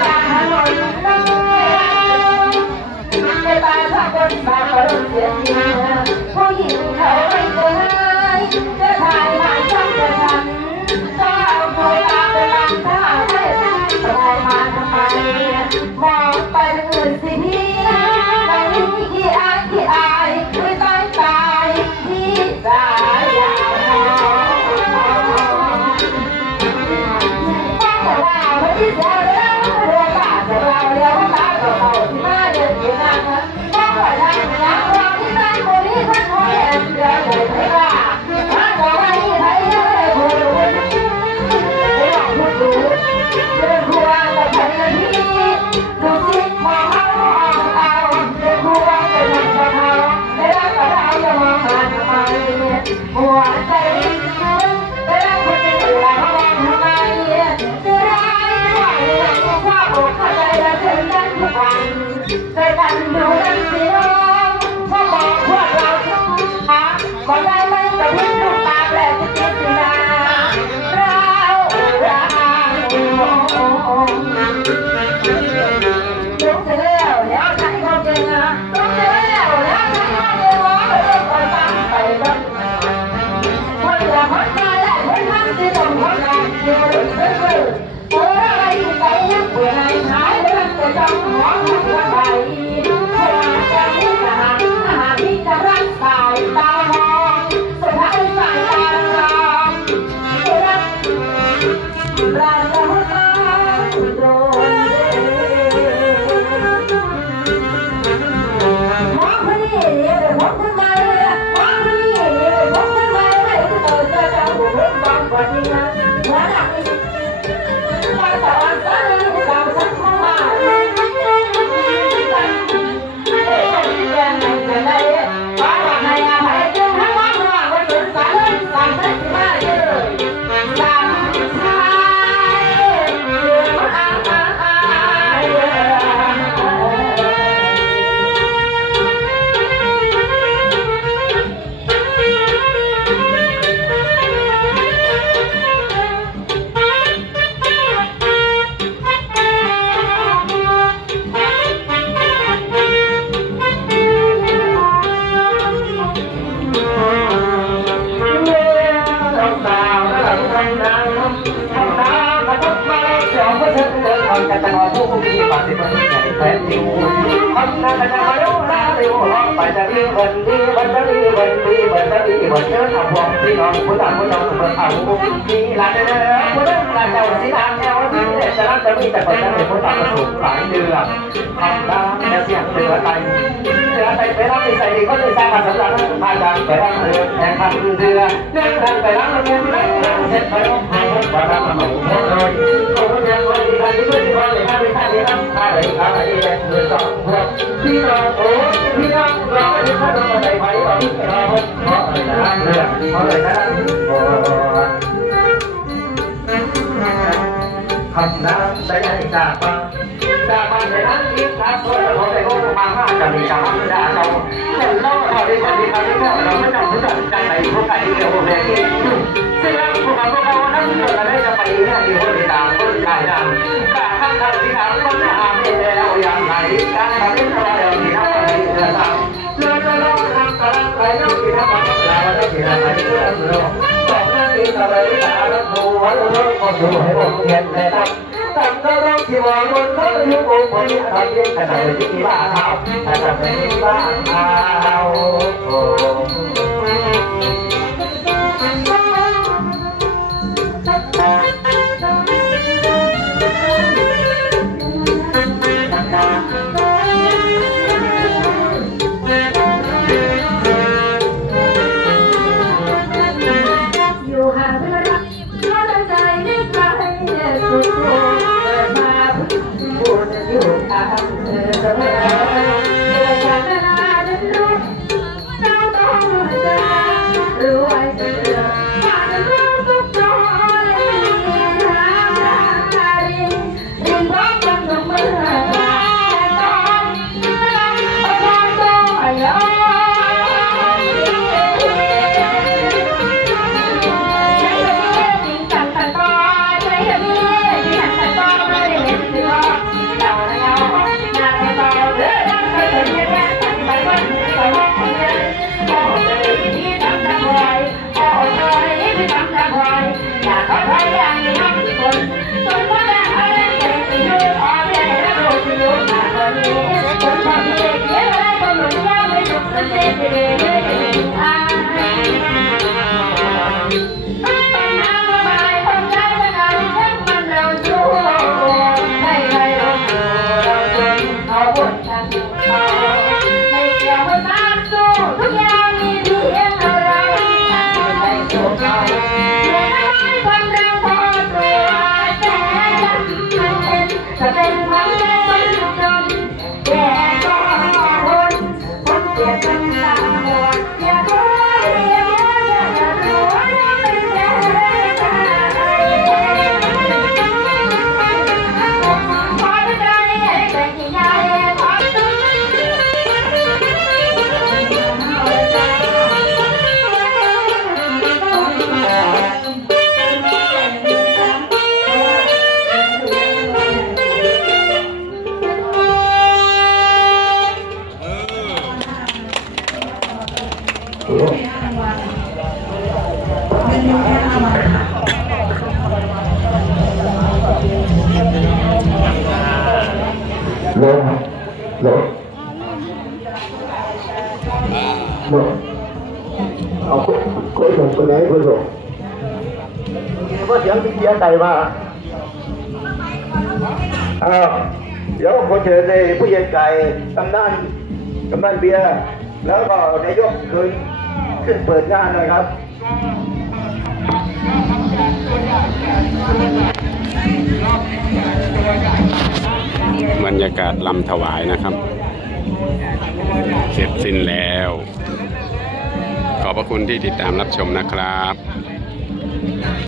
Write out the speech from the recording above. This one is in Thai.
ตาถนนในตาถ้าคนบางก็เสียทีผู้หญิงเขาไม่เคยจะถ่ายมาช่างแต่ฉันก็เอาตัวตาไปลังถ้าไม่สบายมาทำไมมองไปอื่นสิพี่ไม่มีขี้อายไม่ตายพี่สายยาวแต่ว่าวันที่เสียแล้วเรือตาแต่เราเรือตาเราที่มาเดินอยู่นั่งก็ว่าทางน้ำเราที่นั่งบนนี้ท่านคอยแอบเรือเลยไม่ว่าถ้าบอกว่าที่ไทยยังไม่พูดไม่ลองพูดดูเรื่องครัวกับใครที่ดูสิมองเอาเรื่องครัวกับคนกับเขาไม่รักกับเราอย่ามองหาทำไมหัวใจไม่รักคนจะอยู่แล้วมองทำไมจะร้ายกว่าว่าอกเข้าใจและเธอกันทุกวันใจกันอยู่กันสิน้องพอบอกพวกเราทุกหาก็ได้ไม่แต่เพื่อนลูกตาแปลกที่สินาเราลุกเสร็จแล้วใช้ความเก่งลุกเสร็จแล้วใช้ความเก่งว่าเรื่องคนตั้งไปบ้างคนละคนมาได้คนทำที่ต้องคนงานเดียวเลยอะไรไปยังเปลี่ยนให้หายเรื่องจะจ้องหัวหัวไปคนจะมีอาหารที่จะรักสายตามองสุดท้ายสายตาเรารักเราจะโดนมองคนนี้มองคนใหม่มองคนนี้มองคนใหม่ไม่จะหูฟังกว่านี้นะหัวหนักมาต่อกันสาวสักคนมาจะได้ฟ้าในอภัยจงทั้งวันว่าวันถึงสายสายไม่มาเยอะสามชายเรื่องจะจะมาพูดที่ปากที่มันใหญ่แผลติวทำนาจะมาดูนาติวร้องไปจะรีวันดีวันจะรีวันดีวันจะรีวันเชิญเอาพวงที่น้องผู้ต่างผู้น้องเปิดเอามีหลานเด้อผู้น้องหลานเจ้าสีทางแนวสีเด็ดจะรับจะมีแต่คนนั้นเป็นผู้ต่างประสบหลายเดือนทำนาจะเสียงเสือไตไปรับใส่ดีก็เลยสร้างมาสำหรับพาจางไปรับเรือแทนพันเรือเดินทางไปรับเรือเสร็จไปร้องไห้ว่าทำมาหมดเลยเขายังวันดีวันดีเพื่อนที่ว่าเลยมาเป็นท่านี้น้ำตาไหลตาไหลแดงเรือสองพวกพี่น้องโอ้พี่น้องรอที่เขาต้องมาใจไหวตอนนี้เราเพราะอะไรนะเรือเพราะอะไรนะคำน้ำได้จากมาในนั้นยิ่งทักคนเราได้ก็มาห้าจะมีการไม่ได้เราเป็นเล่าเราได้คนดีเราได้เราไม่ต้องรู้จักกันในพวกการที่เกี่ยวกับเรื่องนี้ซึ่งพวกเรานั้นเราได้จะไปเนี่ยที่คนดีต่างคนใหญ่ดังการทำการที่ทำคนจะหาเป็นแล้วอย่างไรการทำเป็นอะไรที่ทำอะไรเรื่องต่างเรื่องจะลองทำการไปน้องที่ทำอะไรแล้วที่ทำอะไรเรื่องเราสองนั้นที่อะไรแต่ละผู้ว่าเราก็ดูให้ผมเห็นเลยนะตั้งแต่เราที่ว่าบนเขาอยู่บนบนนี้ทำยังขนาดที่บ้าเท้าแต่ทำไม่บ้าเท้าอยู่ห่างกันรักก็ตั้งใจไม่ไกลสุดมาพูดอยู่ทางเธอเสมอจากนาเดินรู้เราต้องเจอรู้ไว้เสมอผ่านเรื่องทุกตอนหารินพร้อมกันทุกเมื่อตอนเอาทางตัวย้อนใ มันเสียไปเลยอ่ะปัญหาระบายความใจจะนำทั้งมันเราสู้ให้ใครเราสู้เราจนเอาบทฉันเอาไม่เกี่ยวกับน้ำสู้ทุกอย่างมีเพียงอะไรใจสู้เขาเมื่อไม่ได้ความเราพอตัวแต่จำมันเป็นจะเป็นความใจคนจนแก่ก็คนคนเกลียดกันตาบอดอย่ารู้อย่ารู้ว่าเป็นแค่ใจขอเป็นใจแต่ที่ใหญ่ขอตุ้มลงลงลงเอาคนส่งคนไหนคนส่งว่าเสียงที่เสียใจมาเดี๋ยวขอเชิญในผู้ใหญ่ไก่กำนันเบียร์แล้วก็นายกขึ้นเปิดงานหน่อยครับ บรรยากาศลำถวายนะครับ เสร็จสิ้นแล้ว ขอบพระคุณที่ติดตามรับชมนะครับ